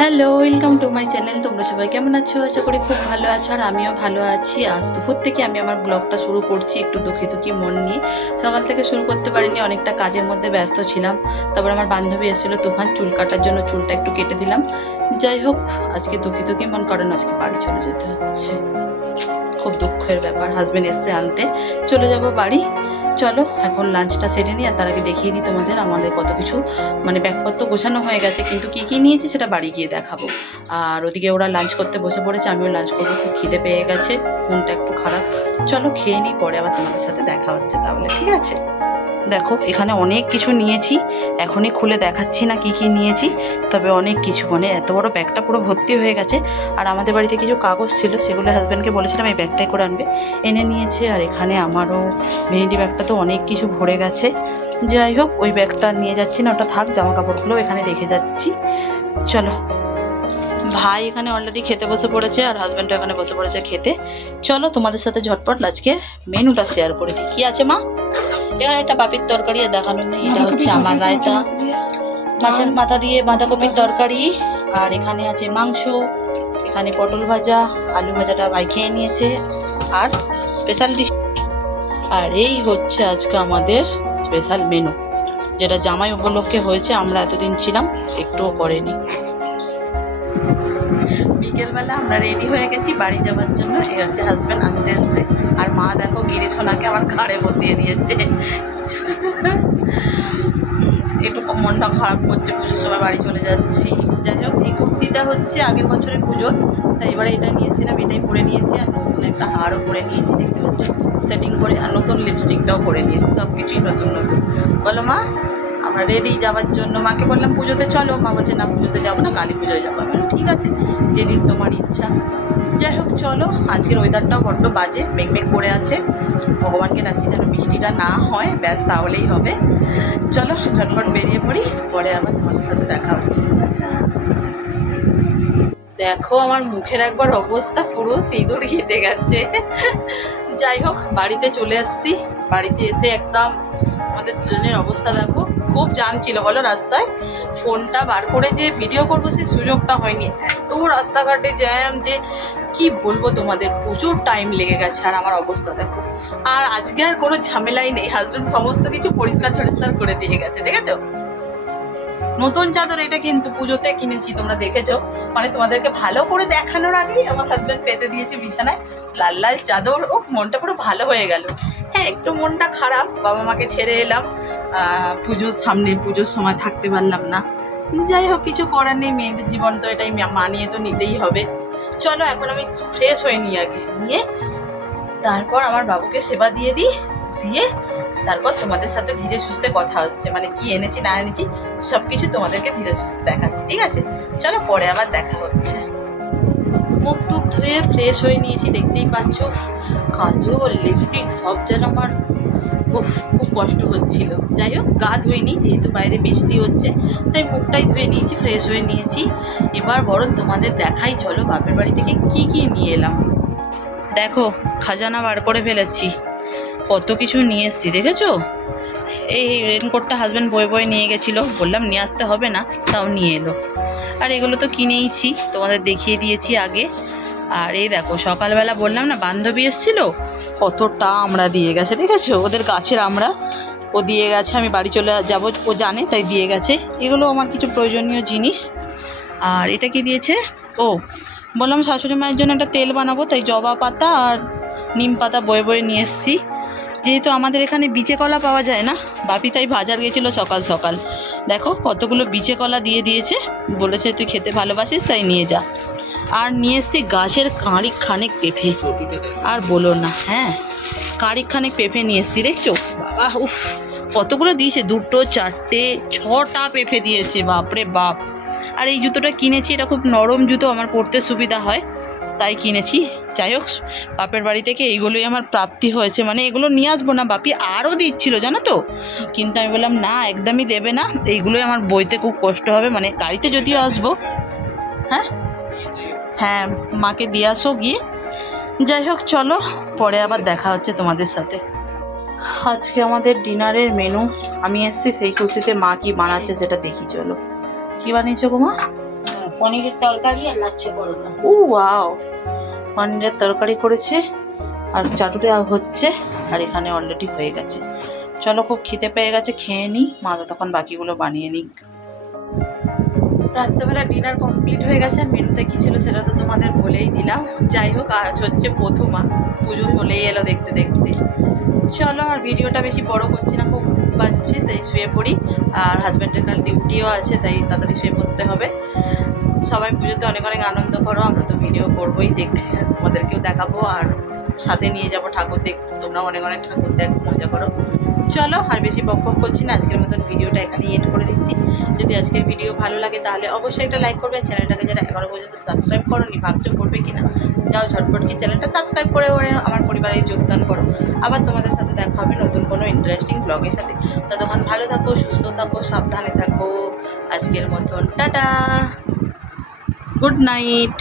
Hello, welcome to my channel. তোমরা সবাই কেমন আছো? আশা করি খুব ভালো আছো, আর আমিও ভালো আছি। আজ দুপুর থেকে আমি আমার ব্লগটা শুরু করছি একটু দুঃখী মন নিয়ে। সকাল থেকে শুরু করতে পারিনি, অনেকটা কাজের মধ্যে ব্যস্ত ছিলাম। তারপর আমার বান্ধবী এসেছিলো তুফান, চুল কাটার জন্য চুলটা একটু কেটে দিলাম। যাই হোক, আজকে দুঃখী মন, কারণ আজকে বাড়ি চলে যেতে হচ্ছে। খুব দুঃখের ব্যাপার, হাজবেন্ড এসে আনতে, চলে যাব বাড়ি। চলো এখন লাঞ্চটা সেরে নিই, আর তার আগে দেখিয়ে দিই তোমাদের আমাদের কত কিছু মানে ব্যাগপত্র গোছানো হয়ে গেছে, কিন্তু কী কী নিয়েছি সেটা বাড়ি গিয়ে দেখাবো। আর ওদিকে ওরা লাঞ্চ করতে বসে পড়েছে, আমিও লাঞ্চ করবো। খুব খিদে পেয়ে গেছে, মনটা একটু খারাপ। চলো খেয়ে নিই, পরে আবার তোমাদের সাথে দেখা হচ্ছে তাহলে, ঠিক আছে? দেখো এখানে অনেক কিছু নিয়েছি, এখনই খুলে দেখাচ্ছি না কি কি নিয়েছি, তবে অনেক কিছু, মানে এত বড় ব্যাগটা পুরো ভর্তি হয়ে গেছে। আর আমাদের বাড়িতে কিছু কাগজ ছিল, সেগুলো হাজব্যান্ডকে বলেছিলাম এই ব্যাগটাই করে আনবে, এনে নিয়েছে। আর এখানে আমারও ভ্যানিটি ব্যাগটা তো অনেক কিছু ভরে গেছে। যাই হোক, ওই ব্যাগটা নিয়ে যাচ্ছি না, ওটা থাক, জামা কাপড়গুলো এখানে রেখে যাচ্ছি। চলো, ভাই এখানে অলরেডি খেতে বসে পড়েছে, আর হাজব্যান্ডও এখানে বসে পড়েছে খেতে। চলো তোমাদের সাথে ঝটপট আজকে মেনুটা শেয়ার করে দিই। কি আছে মা? এটা বাপির তরকারি, দেখানো নেই। এটা হচ্ছে আমার রায়তা, মাছের মাথা দিয়ে বাঁধাকপির তরকারি। আর এখানে আছে মাংস, এখানে পটল ভাজা, আলু ভাজাটা ভাই খেয়ে নিয়েছে, আর স্পেশাল ডিশ। আর এই হচ্ছে আজকে আমাদের স্পেশাল মেনু, যেটা জামাই উপলক্ষে হয়েছে, আমরা এতদিন ছিলাম একটুও করেনি। বিকেলবেলা আমরা রেডি হয়ে গেছি বাড়ি যাওয়ার জন্য। এই হচ্ছে হাজব্যান্ড আনতে এসছে, আর মা দেখো গিরি সোনাকে আমার ঘাড়ে বসিয়ে দিয়েছে। একটু মনটা খারাপ করছে, পুজোর সময় বাড়ি চলে যাচ্ছি। যাই হোক, এই কুর্তিটা হচ্ছে আগের বছরের পুজোর, তাই এবারে এটা নিয়েছিলাম, এটাই পরে নিয়েছি। আর নতুন একটা হারও পরে নিয়েছি, দেখতে পাচ্ছ, সেটিং করে। আর নতুন লিপস্টিকটাও পরে নিয়েছি, সব কিছুই নতুন নতুন। বলো মা, আমরা রেডি যাওয়ার জন্য। মাকে বললাম পুজোতে চলো, মা বলছে না পুজোতে যাবো না, কালী পুজোয় যাবো। আমি ঠিক আছে, যেদিন তোমার ইচ্ছা। যাই হোক চলো, আজকের ওয়েদারটাও বড্ড বাজে, মেঘ করে আছে। ভগবানকে ডাকছি যেন বৃষ্টিটা না হয়, ব্যাস তাহলেই হবে। চলো ঝটপট বেরিয়ে পড়ি, পরে আবার তোমাদের সাথে দেখা হচ্ছে। দেখো আমার মুখের একবার অবস্থা, পুরো সিঁদুর ঘেটে গেছে। যাই হোক, বাড়িতে চলে এসেছি। বাড়িতে এসে একদম আমাদের ট্রেনের অবস্থা দেখো, খুব জ্যাম ছিল বলো রাস্তায়। ফোনটা বার করে যে ভিডিও করবো সেই সুযোগটা হয়নি, এত রাস্তাঘাটে জ্যাম যে কি বলবো তোমাদের, প্রচুর টাইম লেগে গেছে। আর আমার অবস্থা দেখো, আর আজকে আর কোনো ঝামেলাই নেই, হাজবেন্ড সমস্ত কিছু পরিষ্কার করে দিয়ে গেছে। দেখেছো নতুন চাদর, এটা কিন্তু পুজোতে কিনেছি, তোমরা দেখেছো। মানে তোমাদেরকে ভালো করে দেখানোর আগেই আমার হাজবেন্ড পেতে দিয়েছে বিছানায় লাল লাল চাদর। ও মনটা পুরো ভালো হয়ে গেল। হ্যাঁ, একটু মনটা খারাপ, বাবা মাকে ছেড়ে এলাম, পুজোর সামনে, পুজোর সময় থাকতে পারলাম না। যাই হোক, কিছু করার নেই, মেয়েদের জীবন তো এটাই, মানিয়ে তো নিতেই হবে। চলো এখন আমি ফ্রেশ হয়ে নিই, আগে নিয়ে তারপর আমার বাবুকে সেবা দিয়ে দিই, দিয়ে তারপর তোমাদের সাথে ধীরে সুস্থে কথা হচ্ছে, মানে কি এনেছি না এনেছি সবকিছু তোমাদেরকে ধীরে সুস্থে দেখাচ্ছি, ঠিক আছে? চলো পরে আবার দেখা হচ্ছে। মুখ টুক ধুয়ে ফ্রেশ হয়ে নিয়েছি, দেখতেই পাচ্ছ। কাজল, লিপস্টিক সব যেন আমার খুব কষ্ট হচ্ছিল। যাই হোক, গা ধুইনি, যেহেতু বাইরে বৃষ্টি হচ্ছে, তাই মুখটাই ধুয়ে নিয়েছি, ফ্রেশ হয়ে নিয়েছি। এবার বরং তোমাদের দেখাই, চলো বাপের বাড়ি থেকে কি কি নিয়ে এলাম। দেখো খাজানা বার করে ফেলেছি, কত কিছু নিয়ে এসেছি, দেখেছো? এই রেনকোটটা হাজব্যান্ড বয়ে নিয়ে গেছিলো, বললাম নিয়ে আসতে হবে না, তাও নিয়ে এলো। আর এগুলো তো কিনেইছি, তোমাদের দেখিয়ে দিয়েছি আগে। আর এই দেখো, সকালবেলা বললাম না বান্ধবী এসেছিলো, কতটা আমরা দিয়ে গেছে, দেখেছো? ওদের গাছের আমরা, ও দিয়ে গেছে, আমি বাড়ি চলে যাব, ও জানে তাই দিয়ে গেছে। এগুলো আমার কিছু প্রয়োজনীয় জিনিস। আর এটা কি দিয়েছে, ও বললাম শাশুড়ি মায়ের জন্য একটা তেল বানাবো, তাই জবা পাতা আর নিম পাতা বয়ে নিয়ে এসেছি। যেহেতু আমাদের এখানে বিচে কলা পাওয়া যায় না, বাপি তাই বাজার গেছিলো সকাল সকাল। দেখো কতগুলো বিচে কলা দিয়ে দিয়েছে, বলেছে তুই খেতে ভালোবাসিস তাই নিয়ে যা। আর নিয়ে এসছি গাছের কাঁড়ি খানেক পেঁপে, আর বলো না, হ্যাঁ কাঁড়ি খানেক পেঁপে নিয়ে এসছি, দেখছো বাবা, উফ কতগুলো দিয়েছে, 2, 4, 6টা পেঁপে দিয়েছে, বাপরে বাপ। আর এই জুতোটা কিনেছি, এটা খুব নরম জুতো, আমার পরতে সুবিধা হয় তাই কিনেছি। যাই হোক, বাপের বাড়ি থেকে এইগুলোই আমার প্রাপ্তি হয়েছে, মানে এগুলো নিয়ে আসবো না, বাপি আরও দিচ্ছিল জানো তো, কিন্তু আমি বললাম না, একদমই দেবে না, এইগুলোই আমার বইতে খুব কষ্ট হবে, মানে গাড়িতে যদিও আসবো। হ্যাঁ মাকে দিয়ে আসো গিয়ে। যাই হোক চলো, পরে আবার দেখা হচ্ছে তোমাদের সাথে। আজকে আমাদের ডিনারের মেনু, আমি এসছি সেই খুশিতে, মা কি বানাচ্ছে সেটা দেখি। চলো, কি বানিয়েছো গো মা? পনিরের তরকারি আর লাচ্ছা পরোটা। ও ওয়াও, পনিরের তরকারি করেছে আর চাটুতে হচ্ছে, আর এখানে অলরেডি হয়ে গেছে। চলো, খুব খিদে পেয়ে গেছে, খেয়ে নিই, মা তো তখন বাকিগুলো বানিয়ে নিক। রাত্রেবেলা ডিনার কমপ্লিট হয়ে গেছে। মেনুতে কী ছিল সেটা তো তোমাদের বলেই দিলাম। যাই হোক, আজ হচ্ছে প্রথমা, পুজো চলেই এলো দেখতে দেখতে। চলো, আর ভিডিওটা বেশি বড় করছি না, খুব ঘুম পাচ্ছে, তাই শুয়ে পড়ি। আর হাজব্যান্ডের কাল ডিউটিও আছে, তাই তাড়াতাড়ি শুয়ে পড়তে হবে। সবাই পুজোতে অনেক অনেক আনন্দ করো, আমরা তো ভিডিও করবোই, দেখতে তোমাদেরকেও দেখাবো, আর সাথে নিয়ে যাবো ঠাকুর দেখতে। তোমরা অনেক অনেক ঠাকুর দেখো, মজা করো। চলো, আর বেশি বক বক করছি না, আজকের মতন ভিডিওটা এখানে এড করে দিচ্ছি। যদি আজকের ভিডিও ভালো লাগে তাহলে অবশ্যই একটা লাইক করবে। চ্যানেলটাকে যারা এখনো পর্যন্ত সাবস্ক্রাইব করোনি, ভাবছো করবে কিনা, যাও ঝটপট কি চ্যানেলটা সাবস্ক্রাইব করে আমার পরিবারে যোগদান করো। আবার তোমাদের সাথে দেখা হবে নতুন কোনো ইন্টারেস্টিং ব্লগের সাথে। ততক্ষণ ভালো থাকো, সুস্থ থাকো, সাবধানে থাকো। আজকের মতন টাটা, গুড নাইট।